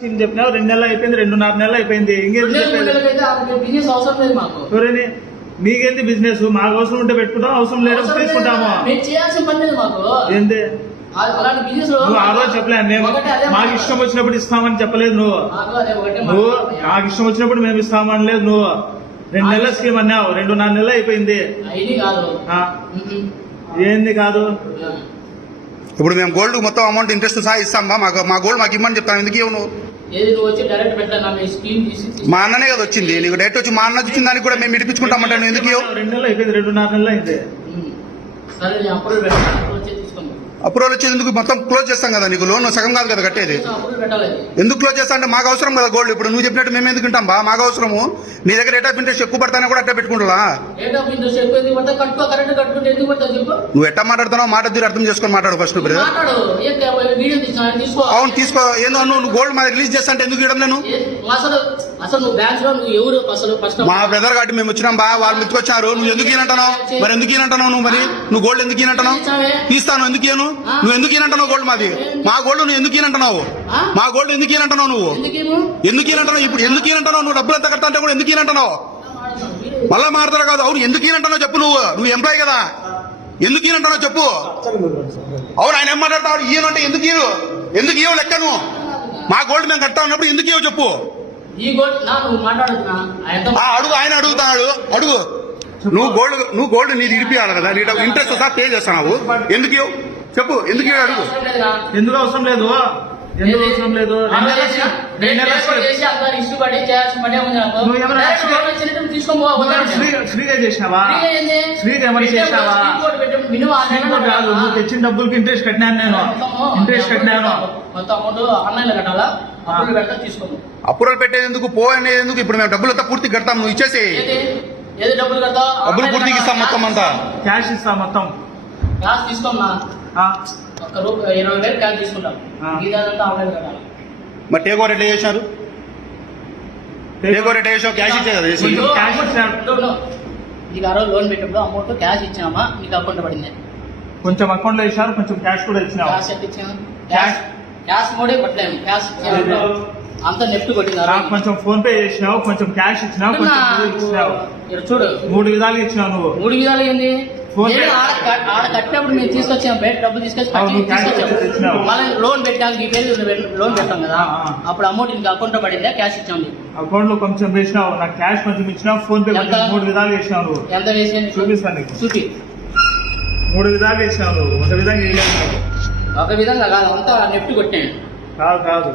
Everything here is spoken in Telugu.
స్కీమ్ చెప్పినావు? రెండు నెలలు అయిపోయింది రెండున్నర నెలలు అయిపోయింది. బిజినెస్ అవసరం లేదు మాకు. ఎవరని? నీకేంటి బిజినెస్ మాకు అవసరం ఉంటే పెట్టుకుంటాం అవసరం లేదు. తీసుకుంటాము. చేయాల్సిన పని లేదు మాకు. ఏంది? ఆ- అలాంటి బిజినెస్ నువ్వు ఆ రోజు చెప్పలే మేము మాకు. ఇష్టం వచ్చినప్పుడు ఇస్తామని చెప్పలేదు నువ్వు. నువ్వు నాకు ఇష్టం వచ్చినప్పుడు మేము ఇస్తామని లేదు నువ్వు. రెండు నెలల స్కీమ్ అన్నావు రెండున్నర నెలలు అయిపోయింది. ఏంది కాదు. ఇప్పుడు మేము గోల్డ్ మొత్తం అమౌంట్ ఇంట్రెస్ట్ సహా ఇస్తాం. మాకు మా గోల్డ్ మాకు ఇమ్మని చెప్తాను. ఎందుకు ఇవ్వను? మీ స్కీమ్ తీసి తీసి- మా అన్ననే కదా వచ్చింది. నీకు డైరెక్ట్ వచ్చి మా అన్న వచ్చిన దానికి కూడా మేము ఇడిపించుకుంటామంటే నువ్వు ఎందుకు ఇవ్వవు? అప్రూవల్ వచ్చేది ఎందుకు మొత్తం క్లోజ్ చేస్తాం కదా నీకు లోన్? సగం కాదు కదా కట్టేది. ఎందుకు క్లోజ్ చేస్తా అంటే మాకు అవసరం కదా గోల్డ్ ఇప్పుడు నువ్వు చెప్పినట్టు మేము ఎందుకు ఉంటాం బా మాకు అవసరము. నీ దగ్గర రేట్ ఆఫ్ ఇంట్రెస్ట్ ఎక్కువ పడతానే కూడా అట్టే పెట్టుకుంటా రేట్ ఆఫ్ ఇంట్రెస్ట్ ఎక్కువ ఎందుకు పడతా కట్టుకో కరెంట్ కట్టుకుంటే ఎందుకు పడతా చెప్పు. నువ్వు ఎట్టా మాట్లాడుతున్నావు మాట తీరు అర్థం చేసుకొని మాట్లాడు ఫస్ట్ తీసుకో అవును తీసుకో. ఏందో నువ్వు గోల్డ్ మా రిలీజ్ చేస్తా అంటే ఎందుకు ఇవ్వడం నేను? అసలు అసలు నువ్వు బ్యాంక్లో నువ్వు ఎవరు అసలు ఫస్ట్ మా బ్రదర్ కాబట్టి మేము వచ్చినాం బా వాళ్ళు మెచ్చుకొచ్చారు నువ్వు ఎందుకు ఈనంటున్నావు మరి ఎందుకు ఈనంటున్నావు నువ్వు మరి నువ్వు గోల్డ్ ఎందుకు ఈనంటున్నావు తీస్తాను ఎందుకు ఇయ్యను నువ్వు ఎందుకు ఈనంటున్నావు గోల్డ్ మాది మా గోల్డ్ నువ్వు ఎందుకు ఈనంటున్నావు మా గోల్డ్ ఎందుకు ఈనంటున్నావు నువ్వు ఎందుకు ఈనంటున్నావు ఇప్పుడు ఎందుకు ఈనంటున్నావు నువ్వు డబ్బులు ఎంత కడతా అంటే కూడా ఎందుకు ఈనంటున్నావు మళ్ళా మారుతారు కాదు అవును ఎందుకు ఈనంటున్నావు చెప్పు నువ్వు నువ్వు ఎంప్లాయ్ కదా ఎందుకు ఈనంటున్నావు చెప్పు అవును ఆయన ఏం మాట్లాడతావు ఈయనంటే ఎందుకు ఎందుకు ఇయ్యవు లెక్క నువ్వు మా గోల్డ్ మేము కడతా ఉన్నప్పుడు ఎందుకు ఇవ్వవు చెప్పు ఈ గోల్డ్ నా నువ్వు మాట్లాడుతున్నా ఆయనతో ఆ అడుగు ఆయన అడుగుతాడు అడుగు. నువ్వు గోల్డ్ నువ్వు గోల్డ్ నీది ఇడిపియాలి కదా నీ ఇంట్రెస్ట్ వస్తా పే చేస్తున్నావు ఎందుకు? చెప్పు ఎందుకు అడుగు. ఎందుకు అవసరం లేదు? ఎందుకు అవసరం లేదు? ఫ్రీగా చేసినావా? ఫ్రీగా ఏమైనా కాదు నువ్వు? తెచ్చిన డబ్బులకి ఇంట్రెస్ట్ కట్టినాను నేను. ఇంట్రెస్ట్ కట్టినాను. మొత్తం అమౌంట్ ఆన్లైన్లో కట్టాలా అప్పుడు పెడతా తీసుకోము. అప్రూవల్ పెట్టేది ఎందుకు? పో అనేది ఎందుకు? ఇప్పుడు మేము డబ్బులు అంతా పూర్తి కడతాం నువ్వు ఇచ్చేసి ఏది? ఏది డబ్బులు కడతా డబ్బులు పూర్తిగా ఇస్తాం మొత్తం అంతా. క్యాష్ ఇస్తా మొత్తం. క్యాష్ తీసుకోమా ఆ, ఒక్క రూపాయి ఇరవై వేలు క్యాష్ తీసుకుంటాం. ఇదంతా ఆన్లైన్ కట్టాలి మరి టేక్ ఓవర్ ఎట్లా చేశారు టేక్ ఓవర్ ఎట్లా చేసావు క్యాష్ ఇచ్చే కదా చేసి కొంచెం క్యాష్ no. నీకు ఆ రోజు లోన్ పెట్టినప్పుడు అమౌంట్ క్యాష్ ఇచ్చామా నీకు అకౌంట్ పడింది? కొంచెం అకౌంట్లో ఇచ్చినారు కొంచెం క్యాష్ కూడా ఇచ్చినావు క్యాష్ ఇచ్చాము క్యాష్. క్యాష్ మోడే కొట్టలేము. క్యాష్ ఇచ్చాము అంత నెఫ్ట్ రోజు. కొంచెం ఫోన్ పే చేసినావు కొంచెం క్యాష్ ఇచ్చినావు కొంచెం చూడు. మూడు విధాలుగా ఇచ్చినావు నువ్వు. మూడు విధాలు ఏంది. నేను ఆడ ఆడ కట్టినప్పుడు మేము తీసుకొచ్చాము బయట డబ్బులు తీసుకొచ్చి కట్టి. తీసుకొచ్చాము మళ్ళీ లోన్ పెట్టాక ఈ పేరు లోన్ పెట్టాం కదా. అప్పుడు అమౌంట్ ఇంకా అకౌంట్ పడిందా? క్యాష్ ఇచ్చాము. అకౌంట్లో కొంచెం వేసినావు. నాకు క్యాష్ కొంచెం ఇచ్చినావు. PhonePe? మూడు ఇచ్చినావు నువ్వు ఎంత వేసి చూపిస్తాను చూపి. మూడు ఇచ్చినావు నువ్వు ఒక విధంగా. ఒక విధంగా కాదు అంతా నెఫ్ట్ కొట్టాను. కాదు కాదు.